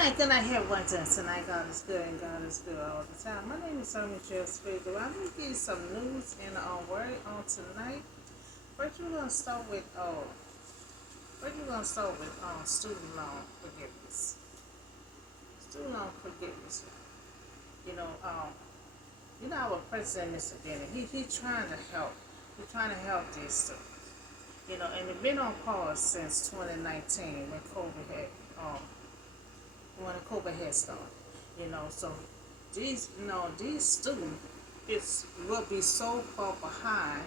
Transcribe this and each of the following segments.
good night, everyone. Tonight, God is good and God is good all the time. My name is Michelle Spiritual. I'm going to give you some news and word on tonight. First, we're gonna start with student loan forgiveness. Student loan forgiveness. You know, um, our president, Mr. Bennett, he trying to help. He's trying to help these students. And it's been on pause since 2019 when COVID had started. So these students will be so far behind.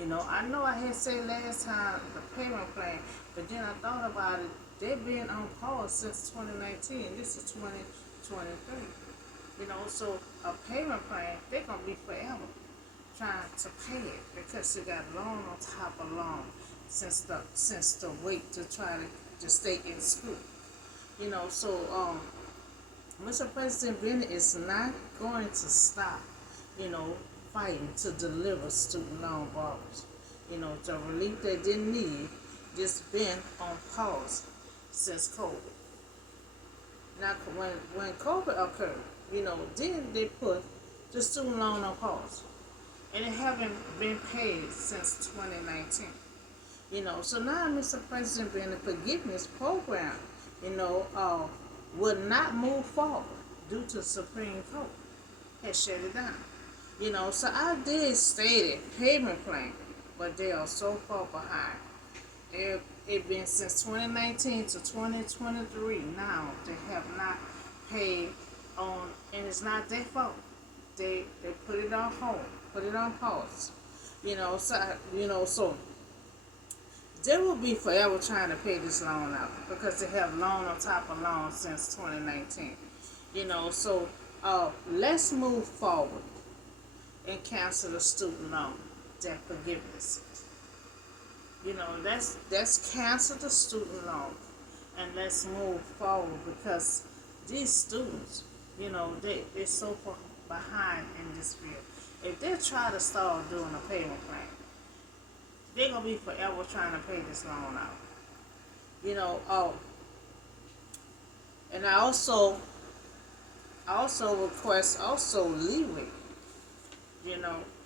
I know I had said last time the payment plan, but then I thought about it. They've been on pause since 2019. This is 2023. So a payment plan, they're gonna be forever trying to pay it because they got loan on top of loan since the wait to try to stay in school. So Mr. President Bennett is not going to stop, fighting to deliver student loan borrowers. The relief they didn't need just been on pause since COVID. Now, when COVID occurred, then they put the student loan on pause, and it haven't been paid since 2019. So now Mr. President Bennett forgiveness program, will not move forward due to Supreme Court has shut it down. So I did state it, payment plan, but they are so far behind. It been since 2019 to 2023 now. They have not paid on, and it's not their fault. They put it on hold, put it on pause. So they will be forever trying to pay this loan out because they have loan on top of loan since 2019. So let's move forward and cancel the student loan debt forgiveness. Let's cancel the student loan and let's move forward because these students, they're so far behind in this field. If they try to start doing a payment plan, they're gonna be forever trying to pay this loan out. And I also request leeway.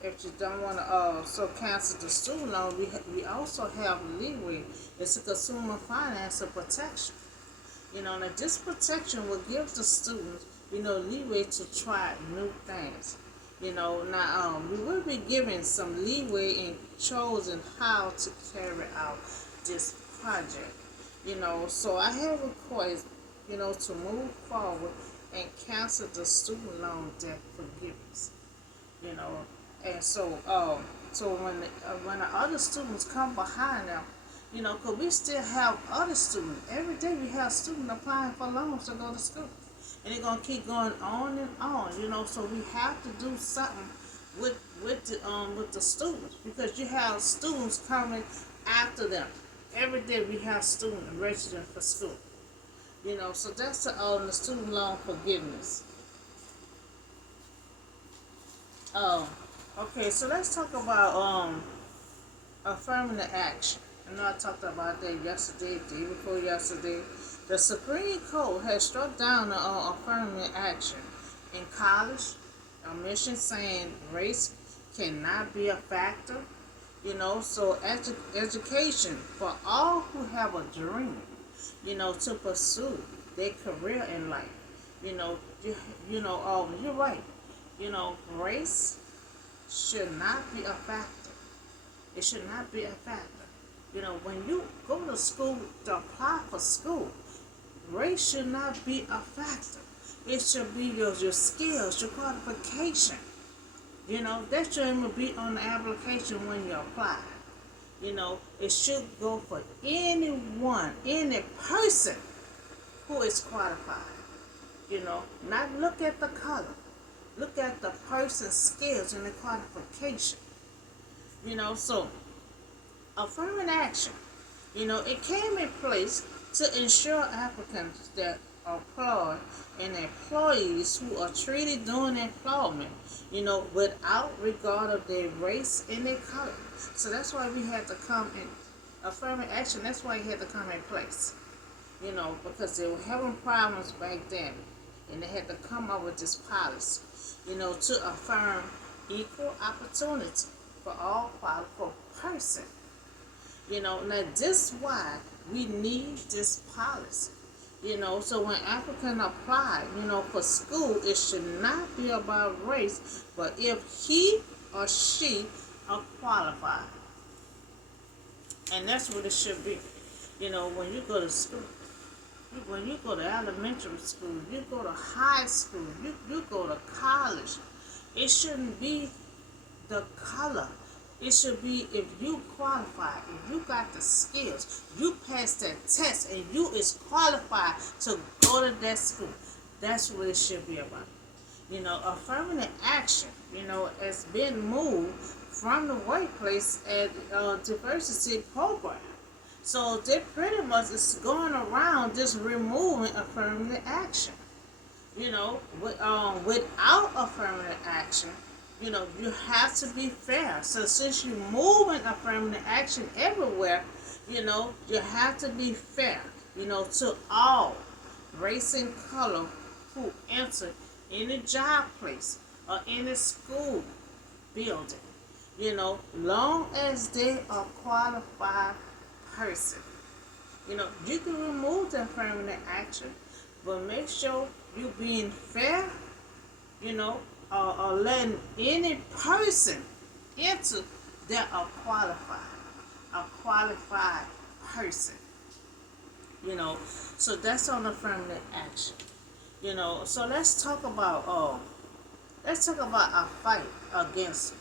If you don't want to cancel the student loan, we also have leeway. It's a consumer finance protection. Now this protection will give the students, leeway to try new things. Now we will be given some leeway in choosing how to carry out this project. So I have a request, to move forward and cancel the student loan debt forgiveness. And so when the other students come behind them, because we still have other students. Every day we have students applying for loans to go to school. And they're going to keep going on and on, so we have to do something with the students because you have students coming after them. Every day we have students registering for school. So that's the student loan forgiveness. Okay, so let's talk about affirmative action. I know I talked about that yesterday, day before yesterday. The Supreme Court has struck down on affirmative action in college admission, saying race cannot be a factor. So education for all who have a dream, to pursue their career in life. You're right. Race should not be a factor. It should not be a factor. When you go to school to apply for school, race should not be a factor. It should be your skills, your qualification. That shouldn't be on the application when you apply. It should go for anyone, any person who is qualified. Not look at the color. Look at the person's skills and the qualification. So affirmative action, it came in place to ensure applicants that employ and employees who are treated during employment, without regard of their race and their color. So that's why we had to come in affirmative action. That's why it had to come in place. because they were having problems back then, and they had to come up with this policy, to affirm equal opportunity for all qualified person. Now this is why we need this policy. So when applicant apply, for school, it should not be about race, but if he or she are qualified. And that's what it should be. When you go to school, when you go to elementary school, you go to high school, you go to college, it shouldn't be the color. It should be if you qualify, if you got the skills, you pass that test, and you is qualified to go to that school. That's what it should be about. Affirmative action, has been moved from the workplace at diversity program. So they pretty much is going around just removing affirmative action. Without affirmative action, you have to be fair. So since you're moving affirmative action everywhere, you have to be fair, to all race and color who enter any job place or any school building, long as they are qualified person. You can remove the affirmative action, but make sure you being fair, or letting any person enter that are qualified person. So that's on affirmative action. So let's talk about our fight against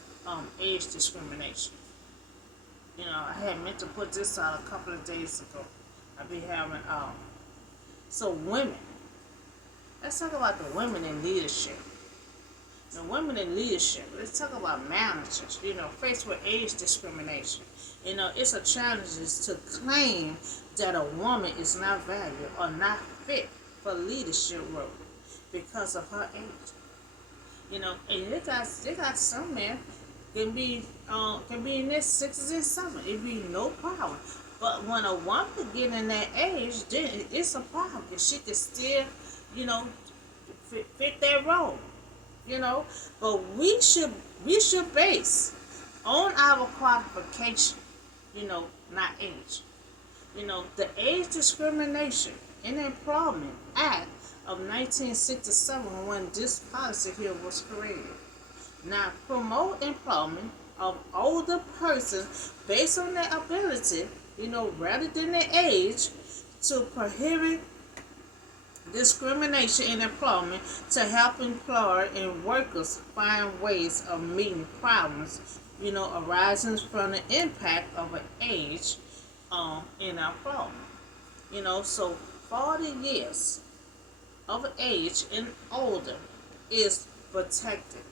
age discrimination. I had meant to put this out a couple of days ago. I'll be having so women. Let's talk about the women in leadership. The women in leadership. Let's talk about managers. Faced with age discrimination. It's a challenge to claim that a woman is not valued or not fit for leadership role because of her age. And they got some men can be in their 60s and 70s. It be no problem. But when a woman get in that age, then it's a problem. If she can still, fit that role. But we should base on our qualification, not age. The Age Discrimination in Employment Act of 1967, when this policy here was created. Now, promote employment of older persons based on their ability, rather than their age, to prohibit discrimination in employment, to help employers and workers find ways of meeting problems, arising from the impact of an age in employment. So 40 years of age and older is protected,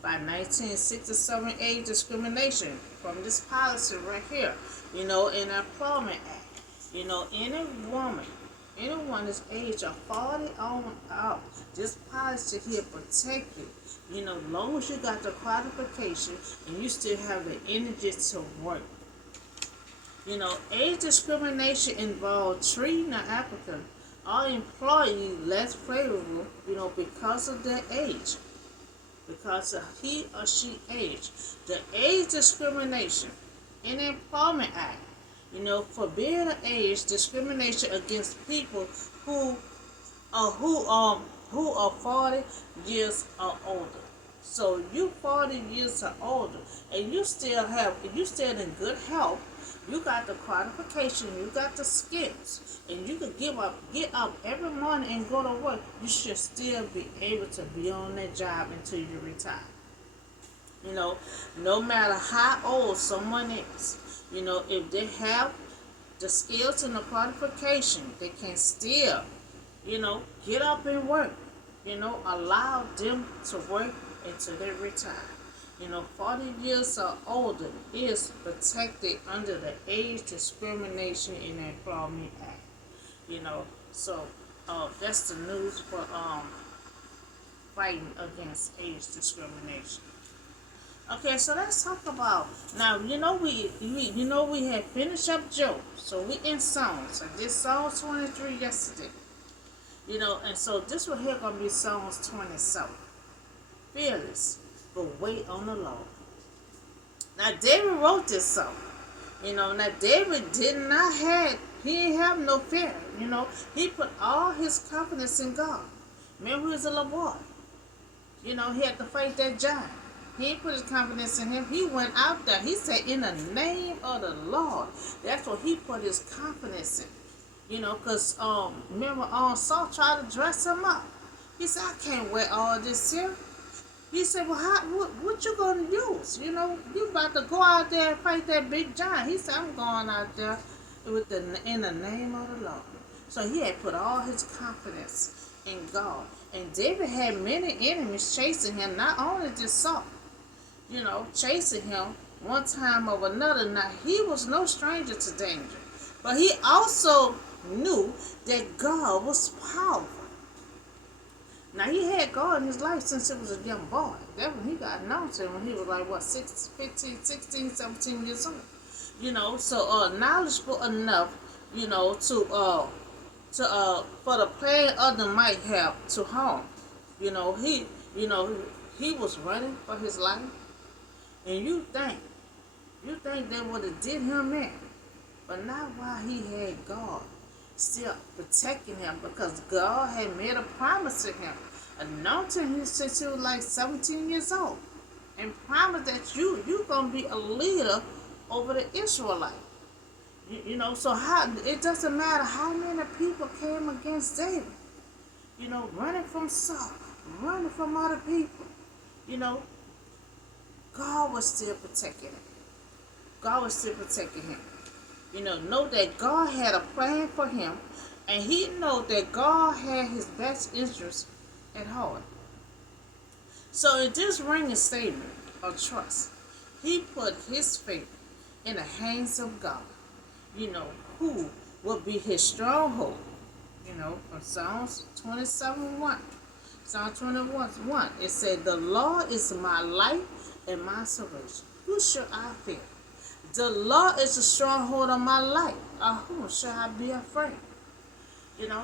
by 1967 age discrimination from this policy right here, in the Employment Act. Anyone is age of 40 on up, this policy here protect you, long as you got the qualification and you still have the energy to work. Age discrimination involves treating an applicant or employee less favorable, because of their age. Because of he or she age. The Age Discrimination in the Employment Act, forbid age discrimination against people who are 40 years or older. So you 40 years or older, and you still in good health. You got the qualification, you got the skills, and you can get up every morning and go to work. You should still be able to be on that job until you retire. No matter how old someone is, if they have the skills and the qualification, they can still, get up and work. Allow them to work until they retire. 40 years or older is protected under the Age Discrimination in the Employment Act. So that's the news for fighting against age discrimination. Okay, so let's talk about now. We had finished up Job, so we in Psalms. I did Psalms 23 yesterday. And so this one here gonna be Psalms 27. Fearless, but wait on the Lord. Now David wrote this song. Now David did not have he didn't have no fear. He put all his confidence in God. Remember, he was a little boy. He had to fight that giant. He didn't put his confidence in him. He went out there. He said, in the name of the Lord. That's what he put his confidence in. Because remember, Saul tried to dress him up. He said, I can't wear all this here. He said, well, what you going to use? You about to go out there and fight that big giant. He said, I'm going out there in the name of the Lord. So he had put all his confidence in God. And David had many enemies chasing him, not only just Saul, chasing him one time or another. Now, he was no stranger to danger. But he also knew that God was powerful. Now, he had God in his life since he was a young boy. That when he got announced him when he was like, 16, 17 years old. So knowledgeable enough, for the plan others might have to harm. He was running for his life. And you think that would have did him in. But not while he had God still protecting him, because God had made a promise to him, anointing him since he was like 17 years old, and promised that you're going to be a leader over the Israelites. So it doesn't matter how many people came against David, running from Saul, running from other people, God was still protecting him. God was still protecting him. Know that God had a plan for him, and he know that God had his best interest at heart. So in this ringing statement of trust, he put his faith in the hands of God, who will be his stronghold. From Psalms 27:1. Psalm 21:1. It said, the Lord is my light and my salvation. Who shall I fear? The Lord is the stronghold of my life. Of whom shall I be afraid?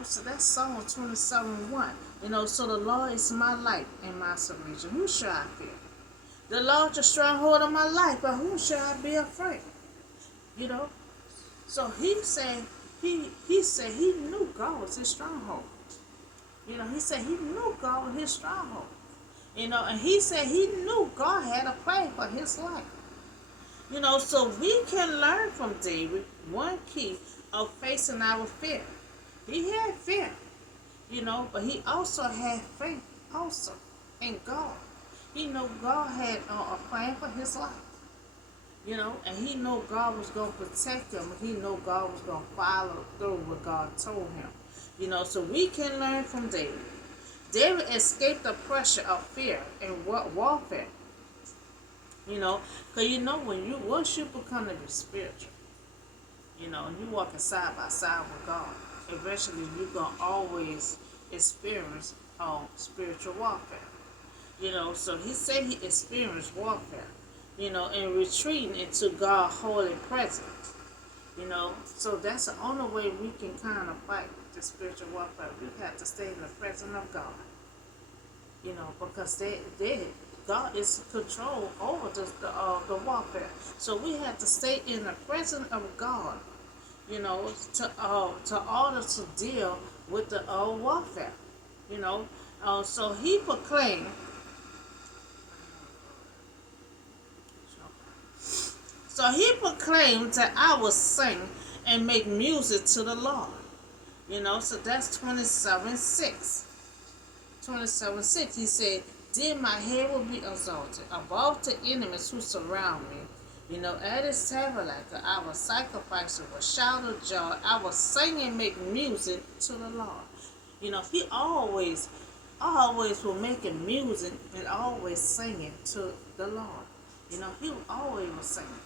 So that's Psalm 27:1. So the Lord is my light and my salvation. Who shall I fear? The Lord is the stronghold of my life. Of whom shall I be afraid? So he said he knew God was his stronghold. He said he knew God was his stronghold. And he said he knew God had a plan for his life. So we can learn from David one key of facing our fear. He had fear, but he also had faith also in God. He knew God had a plan for his life, and he knew God was going to protect him. He knew God was going to follow through what God told him. So we can learn from David. David escaped the pressure of fear and warfare. Because once you become to be spiritual, and you walking side by side with God, eventually you're going to always experience spiritual warfare. So he said he experienced warfare, and retreating into God's holy presence. So that's the only way we can kind of fight the spiritual warfare. We have to stay in the presence of God. Because God is in control over the warfare. So we have to stay in the presence of God, to order to deal with the warfare. So he proclaimed. So he proclaimed that I will sing and make music to the Lord. So that's 27:6. 27:6. He said, then my head will be exalted above the enemies who surround me. At his tabernacle, I will sacrifice with shout of joy. I will sing and make music to the Lord. He always was making music and always singing to the Lord. He always was singing,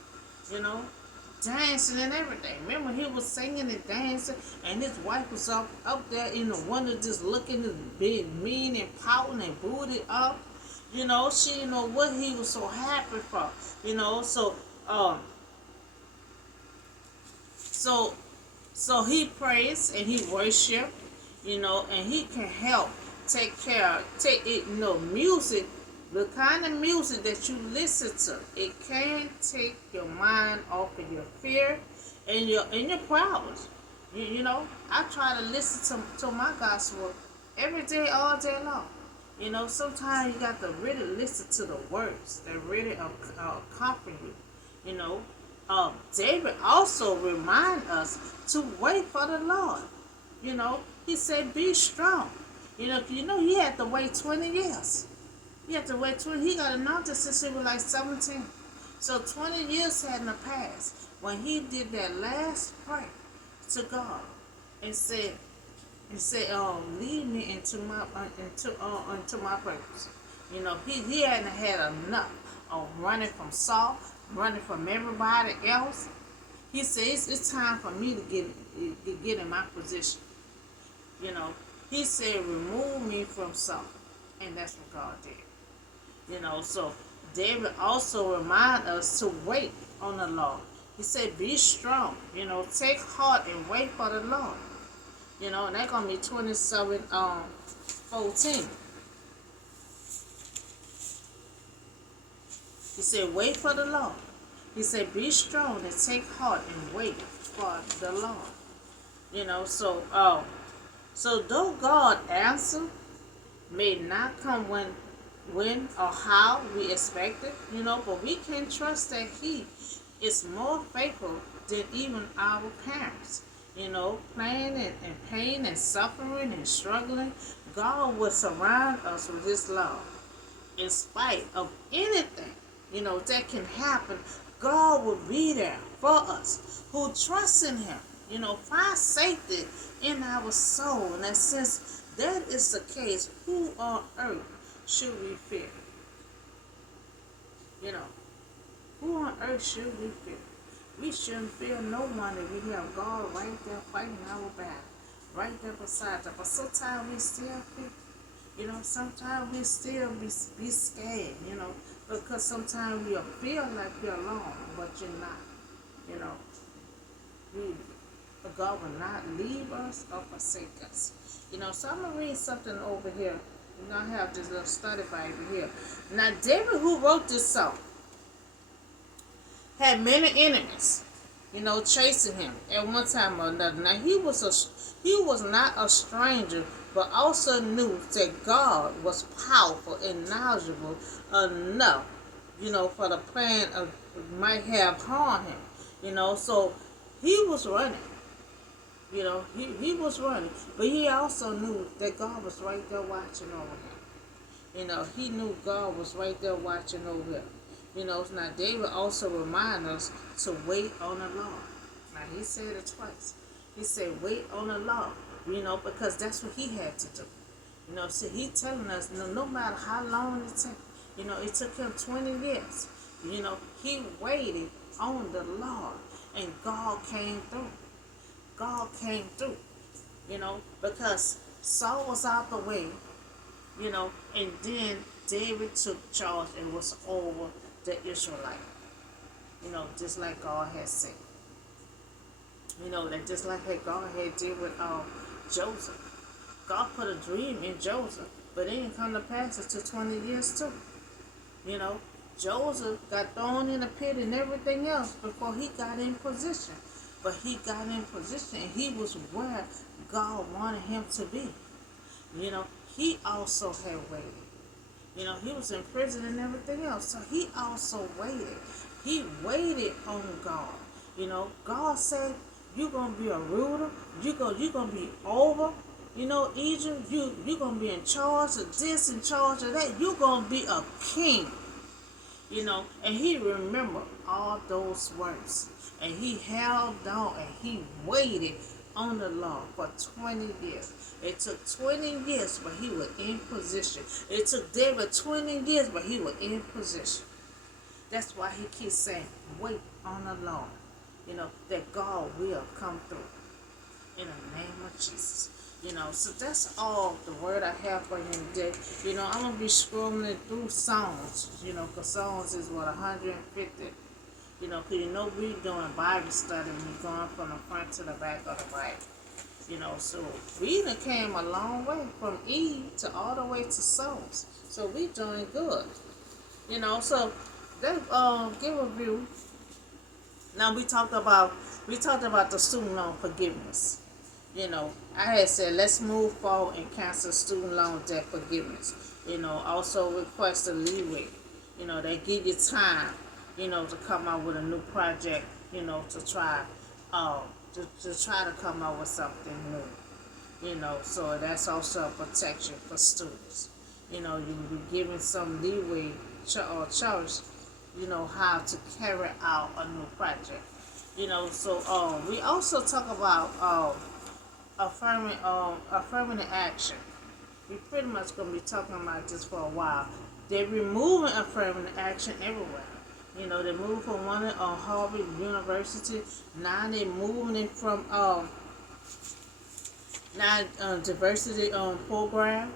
dancing and everything. Remember, he was singing and dancing, and his wife was up there in the window just looking as big, mean and pouting and booted up. She what he was so happy for. Um so so he prays and he worship, and he can help take it, music, the kind of music that you listen to, it can take your mind off of your fear and your problems. I try to listen to my gospel every day, all day long. Sometimes you got to really listen to the words that really comfort you. You know, David also remind us to wait for the Lord. He said, "Be strong." He had to wait 20 years. He had to wait 20. He got anointed since he was like 17. So 20 years hadn't passed when he did that last prayer to God and said, lead me into my purpose. He hadn't had enough of running from Saul, running from everybody else. He said, it's time for me to get in my position. You know, he said, remove me from Saul, and that's what God did. So David also remind us to wait on the Lord. He said, be strong. Take heart and wait for the Lord. And that's gonna be 27:14. He said, wait for the Lord. He said, be strong and take heart and wait for the Lord. So though God answer may not come when or how we expect it, but we can trust that He is more faithful than even our parents. Pain and suffering and struggling, God will surround us with His love. In spite of anything, that can happen, God will be there for us who trust in Him. Find safety in our soul. And since that is the case, who on earth should we fear? Who on earth should we fear? We shouldn't fear no one if we have God right there fighting our battle, right there beside us. But sometimes we still fear. Sometimes we still be scared, because sometimes you feel like you're alone, but you're not. God will not leave us or forsake us. So I'm going to read something over here. I have this little study Bible here. Now, David, who wrote this song, had many enemies, chasing him at one time or another. Now, he was not a stranger, but also knew that God was powerful and knowledgeable enough, for the plan of might have harmed him. So he was running. He was running, but he also knew that God was right there watching over him. He knew God was right there watching over him. Now David also reminds us to wait on the Lord. Now he said it twice. He said, wait on the Lord, because that's what he had to do. So he telling us, no matter how long it took, it took him 20 years. He waited on the Lord, and God came through. God came through, because Saul was out the way, and then David took charge and was over the Israelite, just like God had said. That just like God had did with Joseph. God put a dream in Joseph, but it didn't come to pass until 20 years too. Joseph got thrown in a pit and everything else before he got in position. But he got in position and he was where God wanted him to be. He also had waited. He was in prison and everything else. So he also waited. He waited on God. God said, you're going to be a ruler. You're going to be over, Egypt. You're going to be in charge of this, in charge of that. You're going to be a king. And he remembered all those words. And he held on and he waited on the Lord for 20 years. It took 20 years, but he was in position. It took David 20 years, but he was in position. That's why he keeps saying, wait on the Lord. That God will come through. In the name of Jesus. So that's all the word I have for you today. I'm gonna be scrolling through songs. Cause songs is what 150. Cause we doing Bible study and we going from the front to the back of the Bible. So we done came a long way from Eve to all the way to souls. So we doing good. So that give a view. Now we talked about the student loan forgiveness. I had said let's move forward and cancel student loan debt forgiveness. Also request a leeway. They give you time, to come out with a new project, to try, um, to try to come out with something new. So that's also a protection for students. You'll be given some leeway or choice, how to carry out a new project. So we also talk about affirmative action. We pretty much gonna be talking about this for a while. They're removing affirmative action everywhere. They moved from one on Harvard University. Now they're moving it from diversity program.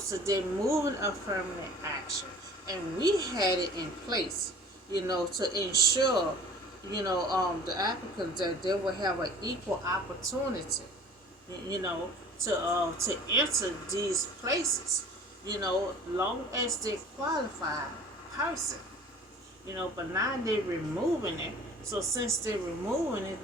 So they're moving affirmative action, and we had it in place. To ensure the applicants that they will have an equal opportunity, to enter these places, long as they qualify person, but now they're removing it. So since they're removing it,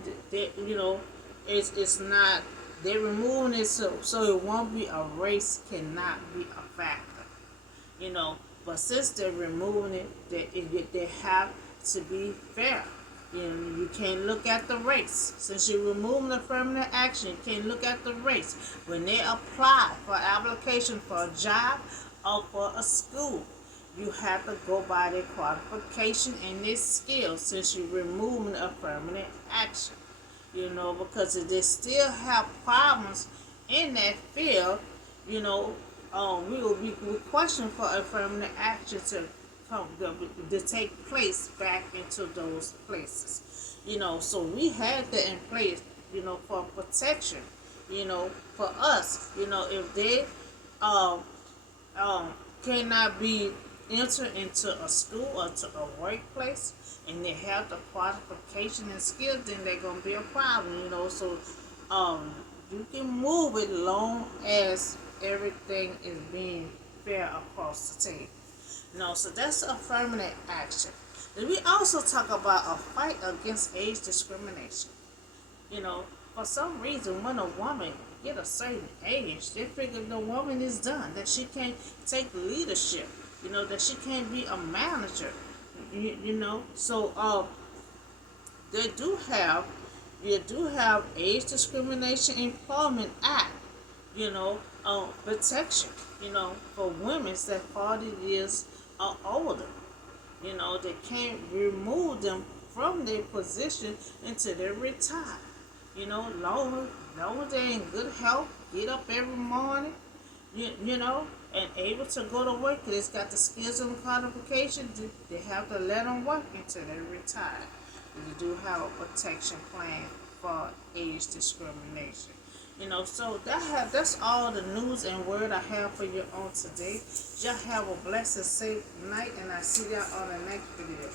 it's not, they're removing it so it won't be a race, cannot be a factor, but since they're removing it, they have to be fair. You can't look at the race. Since you're removing affirmative action, you can't look at the race. When they apply for application for a job or for a school, you have to go by their qualification and their skills, since you're removing affirmative action. Because if they still have problems in that field, we will be questioning for affirmative action to take place back into those places. So we had that in place, for protection, for us, if they cannot be entered into a school or to a workplace and they have the qualification and skills, then they're gonna be a problem, so you can move it long as everything is being fair across the table. So that's affirmative action. Then we also talk about a fight against age discrimination. For some reason, when a woman get a certain age, they figure the woman is done, that she can't take leadership, that she can't be a manager, So they do have, you do have age discrimination employment act, protection, for women that 40 years or older. They can't remove them from their position until they retire. Long as they're in good health, get up every morning, and able to go to work, because it's got the skills and qualifications, they have to let them work until they retire. You do have a protection plan for age discrimination. So that's all the news and word I have for you on today. Y'all have a blessed, safe night, and I see y'all on the next video.